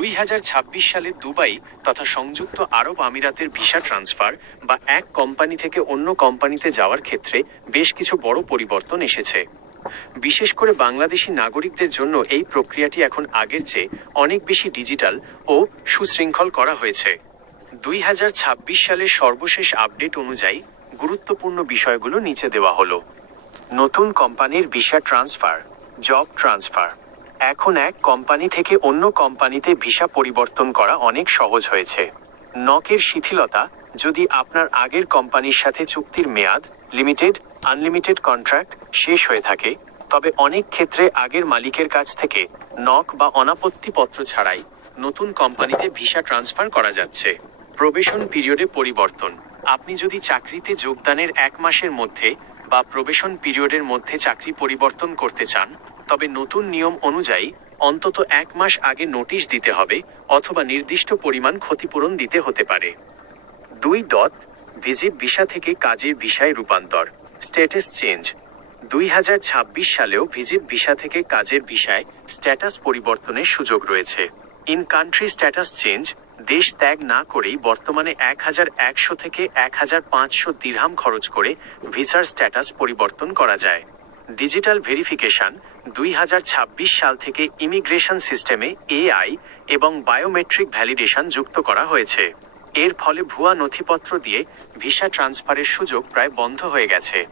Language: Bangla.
দুই হাজার ছাব্বিশ সালে দুবাই তথা সংযুক্ত আরব আমিরাতের ভিসা ট্রান্সফার বা এক কোম্পানি থেকে অন্য কোম্পানিতে যাওয়ার ক্ষেত্রে বেশ কিছু বড় পরিবর্তন এসেছে। বিশেষ করে বাংলাদেশি নাগরিকদের জন্য এই প্রক্রিয়াটি এখন আগের চেয়ে অনেক বেশি ডিজিটাল ও সুশৃঙ্খল করা হয়েছে। দুই হাজার ছাব্বিশ সালের সর্বশেষ আপডেট অনুযায়ী গুরুত্বপূর্ণ বিষয়গুলো নিচে দেওয়া হলো। নতুন কোম্পানির ভিসা ট্রান্সফার, জব ট্রান্সফার। এখন এক কোম্পানি থেকে অন্য কোম্পানিতে ভিসা পরিবর্তন করা অনেক সহজ হয়েছে। নকের শিথিলতা, যদি আপনার আগের কোম্পানির সাথে চুক্তির মেয়াদ, লিমিটেড, আনলিমিটেড কন্ট্রাক্ট শেষ হয়ে থাকে, তবে অনেক ক্ষেত্রে আগের মালিকের কাছ থেকে নক বা অনাপত্তিপত্র ছাড়াই নতুন কোম্পানিতে ভিসা ট্রান্সফার করা যাচ্ছে। প্রবেশন পিরিয়ডে পরিবর্তন। আপনি যদি চাকরিতে যোগদানের এক মাসের মধ্যে বা প্রবেশন পিরিয়ডের মধ্যে চাকরি পরিবর্তন করতে চান তবে নতুন নিয়ম অনুযায়ী অন্তত এক মাস আগে নোটিশ দিতে হবে অথবা নির্দিষ্ট পরিমাণ ক্ষতিপূরণ দিতে হতে পারে। দুই ডট, ভিজিট ভিসা থেকে কাজের ভিসায় রূপান্তর, স্ট্যাটাস চেঞ্জ। দুই হাজার ছাব্বিশ সালেও ভিজিট ভিসা থেকে কাজের ভিসায় স্ট্যাটাস পরিবর্তনের সুযোগ রয়েছে। ইন কান্ট্রি স্ট্যাটাস চেঞ্জ, দেশ ত্যাগ না করেই বর্তমানে এক হাজার একশো থেকে এক হাজার পাঁচশো দিরহাম খরচ করে ভিসার স্ট্যাটাস পরিবর্তন করা যায়। ডিজিটাল ভেরিফিকেশন দুই হাজার ছাব্বিশ সাল থেকে ইমিগ্রেশন সিস্টেমে এআই এবং বায়োমেট্রিক ভ্যালিডেশন যুক্ত করা হয়েছে। এর ফলে ভুয়া নথিপত্র দিয়ে ভিসা ট্রান্সফারের সুযোগ প্রায় বন্ধ হয়ে গেছে।